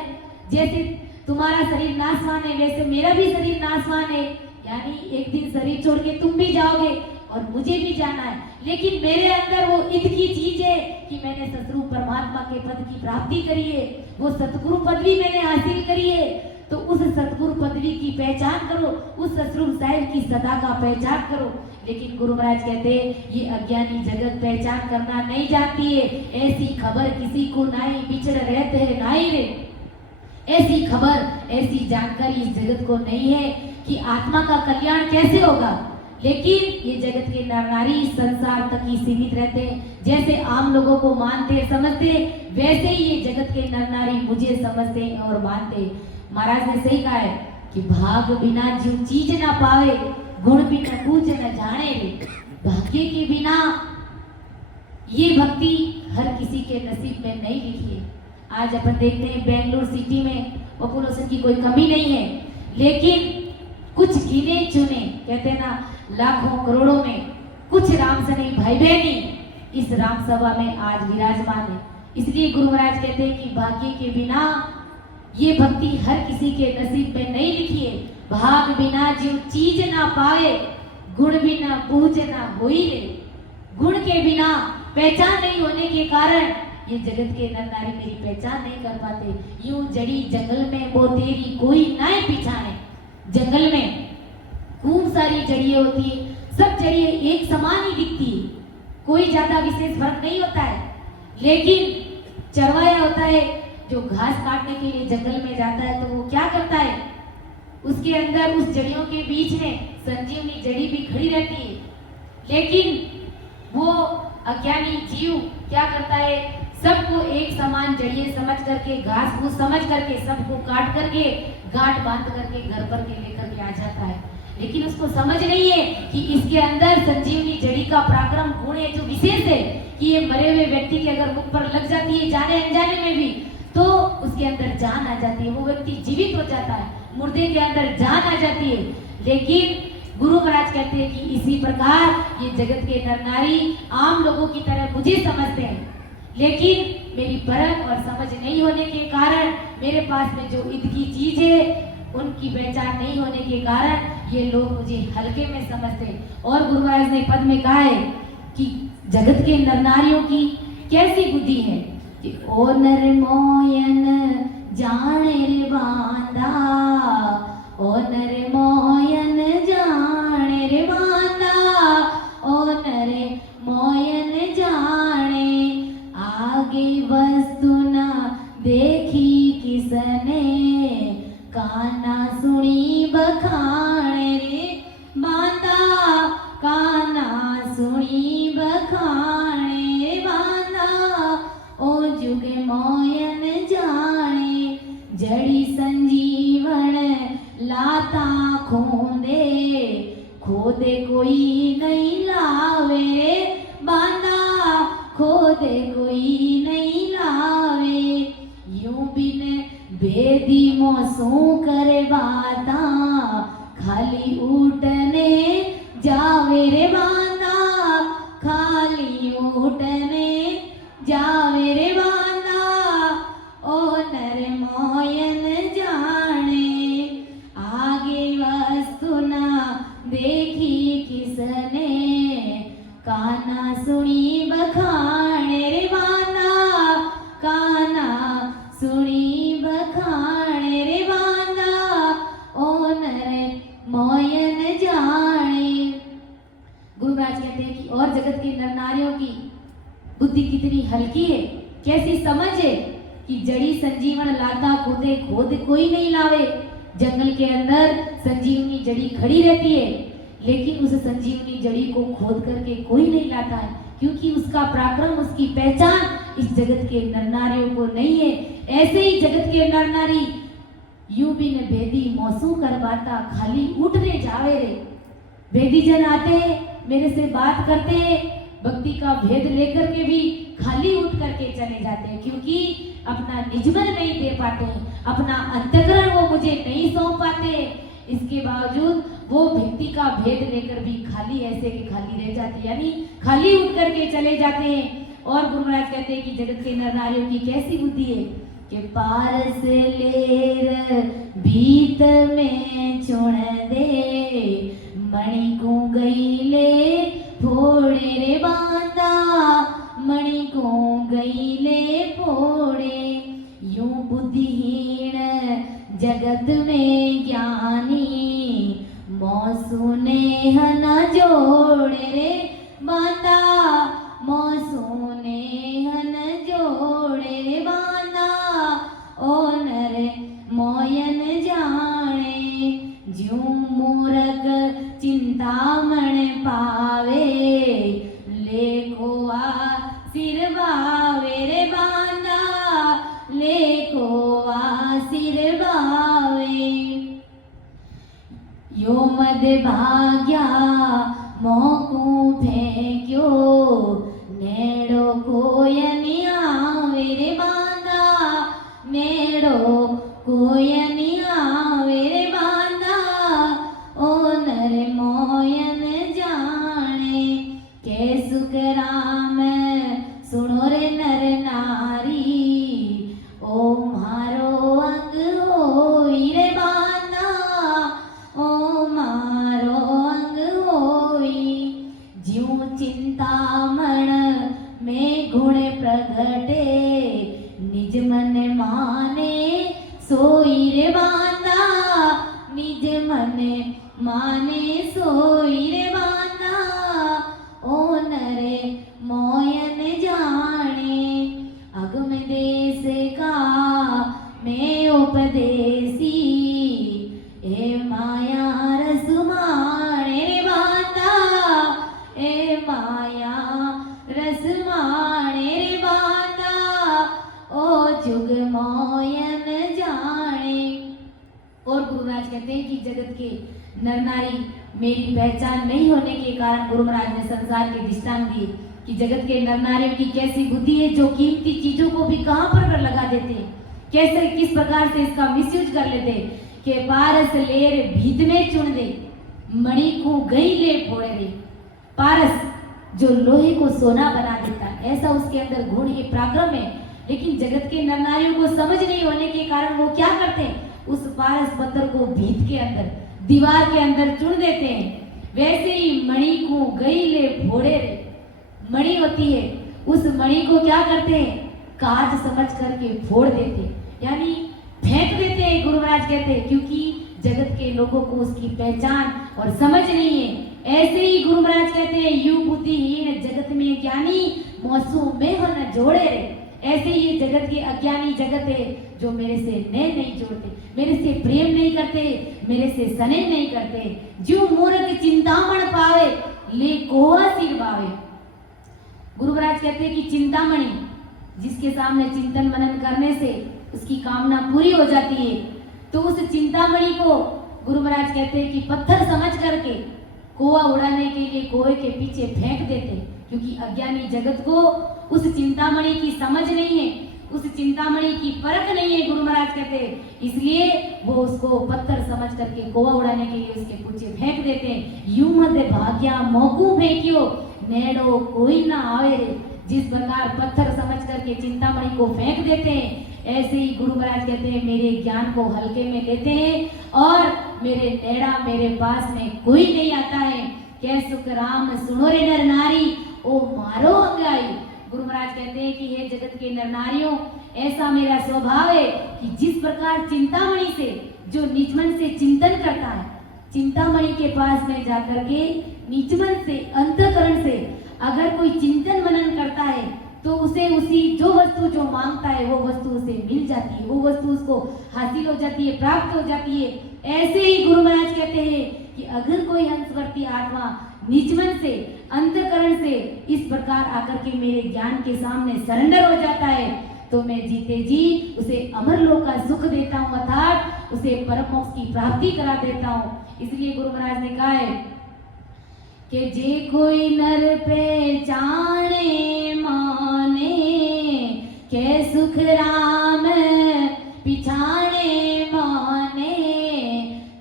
जैसे तुम्हारा शरीर नाशवान है, वैसे मेरा भी शरीर नाशवान है। यानी एक दिन शरीर छोड़ के तुम भी जाओगे और मुझे भी जाना है, लेकिन मेरे अंदर वो ईद की चीज है कि मैंने सतगुरु परमात्मा के पद की प्राप्ति करी है, वो सतगुरु पदवी मैंने हासिल करी है। तो उस सतगुरु पदवी की पहचान करो, उस सतगुरु साहिब की सदा का पहचान करो। लेकिन गुरु महाराज कहते हैं ये अज्ञानी जगत पहचान करना नहीं जानती है। ऐसी खबर किसी को नहीं, बिछड़ रहते हैं नाई रे। ऐसी खबर, ऐसी जानकारी इस जगत को नहीं है कि आत्मा का कल्याण कैसे होगा। लेकिन ये जगत के नर नारी संसार तक ही सीमित रहते हैं। जैसे आम लोगों को मानते समझते, वैसे ही ये जगत के नर नारी मुझे समझते और मानते। महाराज ने सही कहा है कि भाग बिना जो चीज ना पावे, गुण बिना पूज न जाने रे। भाग्य के बिना ये भक्ति हर किसी के नसीब में नहीं लिखी है। आज अपन देखते हैं बेंगलुरु सिटी में पॉपुलेशन की कोई कमी नहीं है, लेकिन कुछ गिने चुने, कहते हैं ना लाखों करोड़ों में कुछ राम सने भाई बहनी इस राम सभा में आज विराजमान है। इसलिए गुरु महाराज कहते हैं कि भाग्य के बिना ये भक्ति हर किसी के नसीब में नहीं लिखी है। भाग बिना जो चीज ना पाए, गुण बिना पूज ना होई रे। गुण के बिना पहचान नहीं होने के कारण ये जगत के नर नारी मेरी पहचान नहीं कर पाते। यूं जड़ी जंगल में वो तेरी कोई ना पिछाने। जंगल में खूब सारी जड़िए होती है, सब जड़िए एक समान ही दिखती है, कोई ज्यादा विशेष फर्क नहीं होता है। लेकिन चरवाया होता है जो घास काटने के लिए जंगल में जाता है, तो वो क्या करता है, उसके अंदर उस जड़ियों के बीच में संजीवनी जड़ी भी खड़ी रहती है। लेकिन वो अज्ञानी जीव क्या करता है, सबको एक समान जड़िए समझ करके, घास फूस समझ करके, सबको काट करके गांठ बांध करके घर पर के लेकर के आ जाता है। लेकिन उसको समझ नहीं है कि इसके अंदर संजीवनी जड़ी का पराक्रम गुण है जो विशेष है, कि ये मरे हुए व्यक्ति के अगर मुख पर लग जाती है जाने अनजाने में भी, तो उसके अंदर जान आ जाती है, वो व्यक्ति जीवित हो जाता है, मुर्दे के अंदर जान आ जाती है। लेकिन गुरु महाराज कहते हैं कि इसी प्रकार ये जगत के नर नारी आम लोगों की तरह मुझे समझते हैं, लेकिन मेरी परख और समझ नहीं होने के कारण, मेरे पास में जो ईद की चीज है उनकी पहचान नहीं होने के कारण ये लोग मुझे हल्के में समझते हैं। और गुरु महाराज ने पद में कहा है कि जगत के नर नारियों की कैसी बुद्धि है कि ओ नर मोयन जाने रे बांधा, ओ नर मोयन जाने रे बांधा, ओ नर मोयन जाने आगे वस्तु न देखी किसने, काना सुनी बखाने रे बांधा, काना सुनी बखाने बांधा, ओ जुग मोयन जाने जड़ी संजीवन लाता खोदे, खोदे कोई नहीं लावे रे बांधा, खोदे कोई नहीं लावे। यूं बिन बेदी मोसों करे बाता, खाली उठने जावे रे बांधा, खाली उठने जावे रे बांधा, ओ नर मोयन जाने आगे वस्तु न देखी किसने, काना सुनी बखाने रे बांधा, काना सुनी बखाने रे बांधा, ओ नर मोयन जाने। गुरु महाराज कहते हैं कि और जगत की नर नारियों की बुद्धि कितनी हल्की है, कैसी समझ है कि जड़ी संजीवन लाता खुदे खोद कोई नहीं लावे। जंगल के अंदर संजीवनी जड़ी खड़ी रहती है, लेकिन उस संजीवनी जड़ी को खोद करके कोई नहीं लाता है, क्योंकि उसका पराक्रम, उसकी पहचान इस जगत के नर नारियों को नहीं है। ऐसे ही जगत के नर नारी यूं भी न भेदी मौसू कर बाता, खाली उठने जावे रे। भेदी जन आते हैं, मेरे से बात करते हैं, भक्ति का भेद लेकर के भी खाली उठ करके चले जाते हैं, क्योंकि अपना निजमन नहीं दे पाते, अपना अंतःकरण वो मुझे नहीं सौंप पाते। इसके बावजूद वो भक्ति का भेद लेकर भी खाली ऐसे के खाली रह जाते, यानी खाली उठ करके चले जाते हैं। और गुरु महाराज कहते हैं कि जगत के नर नारियों की कैसी बुद्धि है कि पारस लेर भीत में चुन दे, मणि को गईले फोड़े रे बांधा, मणि को गईले फोड़े। यूं बुद्धिहीन जगत में ज्ञानी, मौसू ने न जोड़े रे बांधा, मौसू ने न जोड़े रे बांधा। ओ नर मोयन जाने, ज्यों मूरख चिंतामण पावे, लेखो सिर बावे रे बांधा, लेखो सिर बावे। यो मद भाग्या मोकू फेंक्यो, नेड़ो कोयनी आवे रे बांधा, नेड़ो कोयनी आवे रे बांधा। ओ नर मोयन जाने, के सुख राम सुनो रे नर नारी, ओ मारो अंग होई रे बांधा, ओ मारो अंग होई। ज्यों चिंतामण में गुण प्रगटे, निज मन माने सोई रे बांधा, निज मन माने सोई रे बांधा। ओ नरे मोयन जाने, अगम देश का मैं उपदेसी, ए माया रस माणे रे बांधा, ए माया रस माणे रे बांधा। ओ जुग मोयन जाने। और गुरु महाराज कहते हैं कि जगत के नर नारी मेरी पहचान नहीं होने के कारण गुरु महाराज ने संसार के दृष्टांत दिए कि जगत के नर नारियों की कैसी बुद्धि है, जो कीमती चीजों को भी कहां पर लगा देते हैं, कैसे किस प्रकार से इसका मिसयूज कर लेते हैं। कि पारस लेर भीत में चुन दे, मणि को गई ले फोड़े दे। पारस जो लोहे को सोना बना देता है, ऐसा उसके अंदर गुण है, पराक्रम है। लेकिन जगत के नर नारियों को समझ नहीं होने के कारण वो क्या करते हैं, उस पारस पत्थर को भीत के अंदर, दीवार के अंदर चुन देते हैं। वैसे ही मणि को गई ले फोड़े रे। मणि होती है, उस मणि को क्या करते हैं, काज समझ करके फोड़ देते, यानी फेंक देते हैं। गुरु महाराज कहते हैं क्योंकि जगत के लोगों को उसकी पहचान और समझ नहीं है। ऐसे ही गुरु महाराज कहते हैं यू बुद्धिहीन जगत में ज्ञानी, मौसू में हो न जोड़े रे। ऐसे ही ये जगत के अज्ञानी जगत है जो मेरे से नैन नहीं जोड़ते, मेरे से प्रेम नहीं करते, मेरे से स्नेह नहीं करते। जो मूर्ख चिंतामण पावे, ले कोहा सिर बावे। गुरु महाराज कहते हैं कि चिंतामणि जिसके सामने चिंतन मनन करने से उसकी कामना पूरी हो जाती है, तो उस चिंतामणि को गुरु महाराज कहते हैं कि पत्थर समझ करके कोआ उड़ाने के लिए कोए के पीछे फेंक देते, क्योंकि अज्ञानी जगत को उस चिंतामणि की समझ नहीं है, उस चिंतामणि की परख नहीं है। गुरु महाराज कहते हैं इसलिए वो उसको पत्थर समझ करके कोआ उड़ाने के लिए उसके पीछे फेंक देते हैं। यूं मत भाग्या मोकू फेंकियो, नेड़ो कोई ना आवे रे। जिस प्रकार पत्थर समझ करके चिंतामणि को फेंक देते हैं, ऐसे ही गुरु महाराज कहते हैं मेरे ज्ञान को हल्के में लेते हैं और मेरे नेड़ा मेरे पास में कोई नहीं आता है। कै सुख राम सुनो रे नर नारी, ओ मारो अंगाई। गुरु महाराज कहते हैं कि हे जगत के नर नारियों, ऐसा मेरा स्वभाव है कि जिस प्रकार चिंतामणि से जो निज मन से चिंतन करता है, चिंतामणि के पास में जाकर के निज मन से अंतःकरण से अगर कोई चिंतन मनन करता है, उसे उसी जो वस्तु जो मांगता है वो वस्तु उसे मिल जाती है, वो वस्तु उसको हासिल हो जाती है, प्राप्त हो जाती है। ऐसे ही गुरु महाराज कहते हैं कि अगर कोई हंसवर्ती आत्मा निज मन से, अंतःकरण से इस प्रकार आकर के मेरे ज्ञान के सामने सरेंडर हो जाता है तो मैं जीते जी उसे अमरलोक का सुख देता हूँ, अर्थात उसे परम मोक्ष की प्राप्ति करा देता हूँ। इसलिए गुरु महाराज ने कहा है कि जे कोई नर पहचाने माने के सुख राम पिछाने माने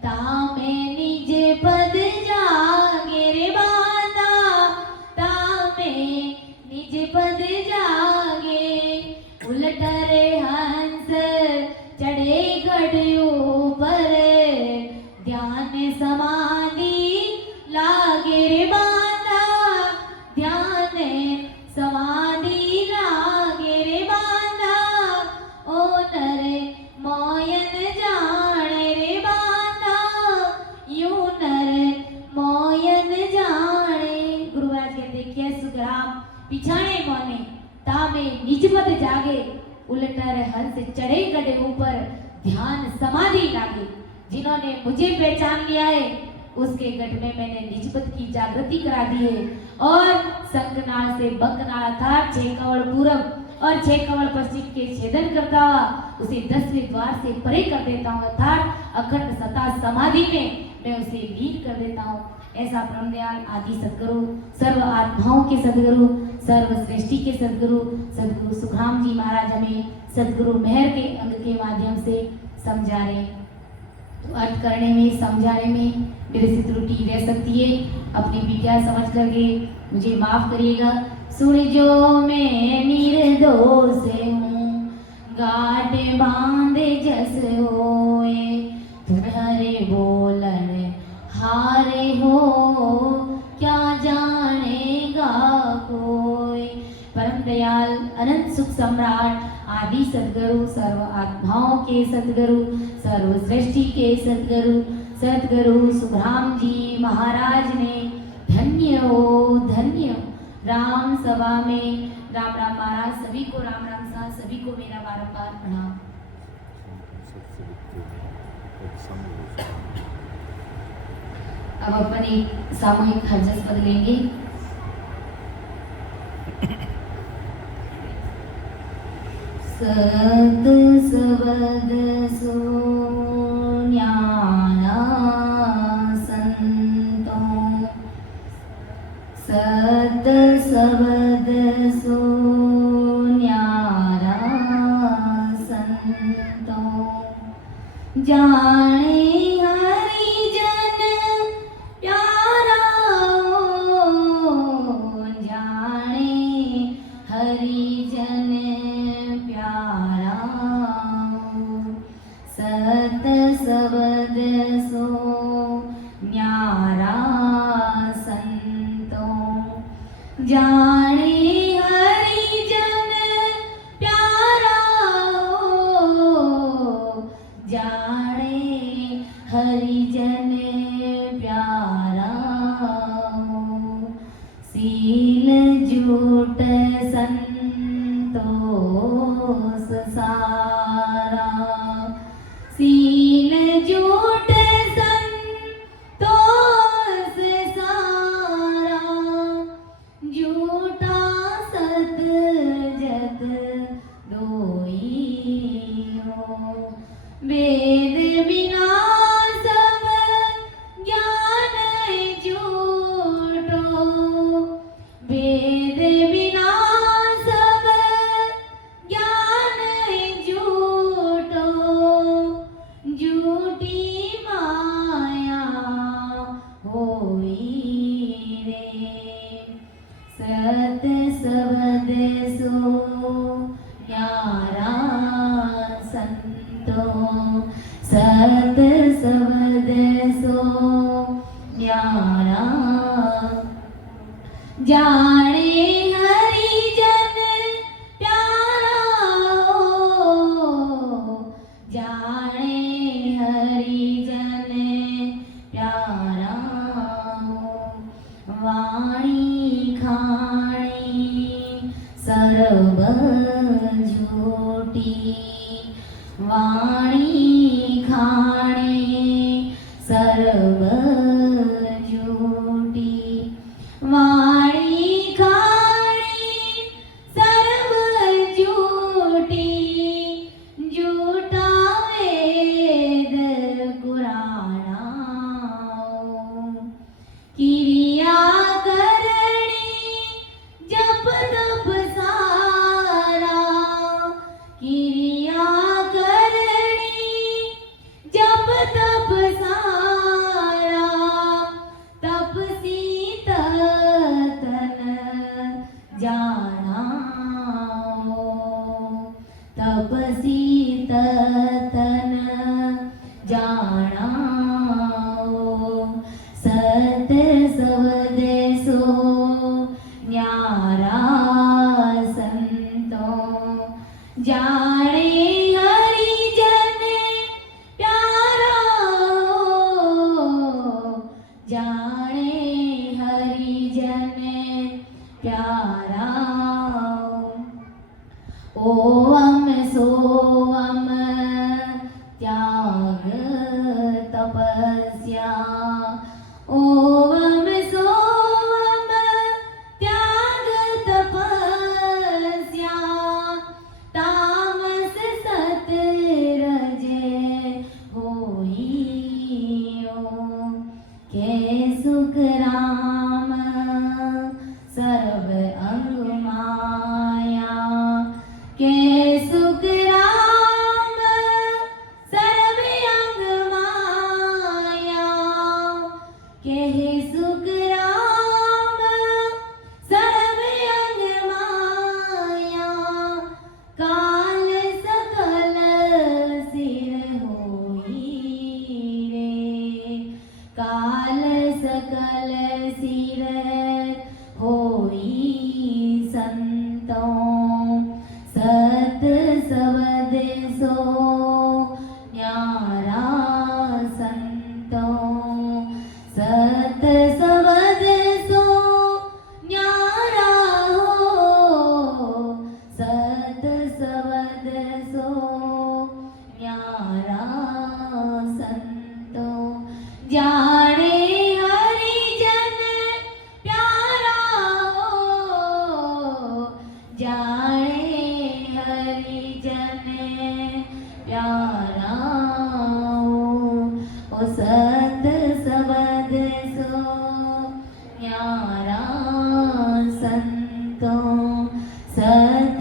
तामे निज पद जागे रे बांधा, तामे निज पद जागे। उलट रे हंस चढ़े गढ़ ऊपर ध्यान समाधि लागे रे बांधा, ध्यान समाधि लागे रे बांधा। ओ नर मोयन जाने रे बांधा, यूं नर मोयन जाने। गुरु महाराज कहते देखिए सुखराम पिछाने माने तामे निज पद जागे, उलटर हंस चढ़े गढ़े ऊपर ध्यान समाधि लागे। जिन्होंने मुझे पहचान लिया है उसके गढ़ में मैंने निजपत की जागृति करा दी है और संकनाल से बंकनाल अर्थात 6 कवड़ पूरब और 6 कवड़ पश्चिम के छेदन करता हुआ उसे 10वें द्वार से परे कर देता हूँ, अर्थात अखंड सता समाधि में मैं उसे लीन कर देता हूँ। ऐसा ब्रह्मदयाल आदि सदगुरु, सर्व आत्माओं के सदगुरु, सर्व सृष्टि के सदगुरु सदगुरु सुखराम जी महाराज हमें सदगुरु मेहर के अंग के माध्यम से समझा रहे। तो अर्थ करने में, समझाने में मेरे से त्रुटि रह सकती है, अपनी विद्या समझ करके मुझे माफ करिएगा। सुन जो मैं निर्दोष हूँ गाट बांधे जस होए, तुम्हारे बोलन हारे हो क्या जानेगा कोई। परम दयाल अनंत सुख सम्राट आदि सदगुरु, सर्व आत्माओं के सदगुरु, सर्व सृष्टि के सदगुरु सदगुरु सुखराम जी महाराज ने धन्य हो धन्य। राम सभा में राम राम महाराज, सभी को राम राम साथ, सभी को मेरा बारंबार प्रणाम। अब अपन एक सामूहिक हरजस पद लेंगे। सत सबद सुन्यारा संतों, सत सबद सुन्यारा संतों, जाने हरि जन प्यारा हो, जाने हरि जन प्यारा हो। सत सबद सो न्यारा संतों, जाने हरि जन प्यारा हो, जाने हरि जन प्यारा हो। सील जूट संतोष सारा, सील जूट संतोष सारा, जूटा सत जत दोई हो। वेद बिना सब ज्ञान झूठो, वेद बिना सब ज्ञान झूठो, झूठी माया होई रे। सत सबद सो न्यारा संतों, सत सबद सो न्यारा, जाने हरि जन प्यारा हो, जाने हरि जन प्यारा हो। वाणी खाणी सर सर्व झूठी वाणी खाणे सर्व झूठी वाणी खाणे सर्व झूठी झूठा वेद कुराना किरिया करणी जप तप सारा किरिया करणी जप तप सारा तपसी तन जाना तपसी तन जाना सत सवदेसो न्यारा संतो जाने हरिजन प्यारा जाने हरिजन प्यारा ओम सोम त्याग तपस्या ओम सोम त्याग तपस्या तामस सत रजे होइयो के सुख राम सर्व अंग माया के सुख राम सर्व अंग माया के सुख राम सर्व अंग माया काल सकल सिर होई रे काल सकल सिर होई संतों सत सवदेसो न्यारा संतों सत सवदेसो न्यारा हो सत सवदेसो न्यारा संतों जाने हरिजन प्यारा हो जाने हरिजन प्यारा ओ सत सवदेसो न्यारा संतों सत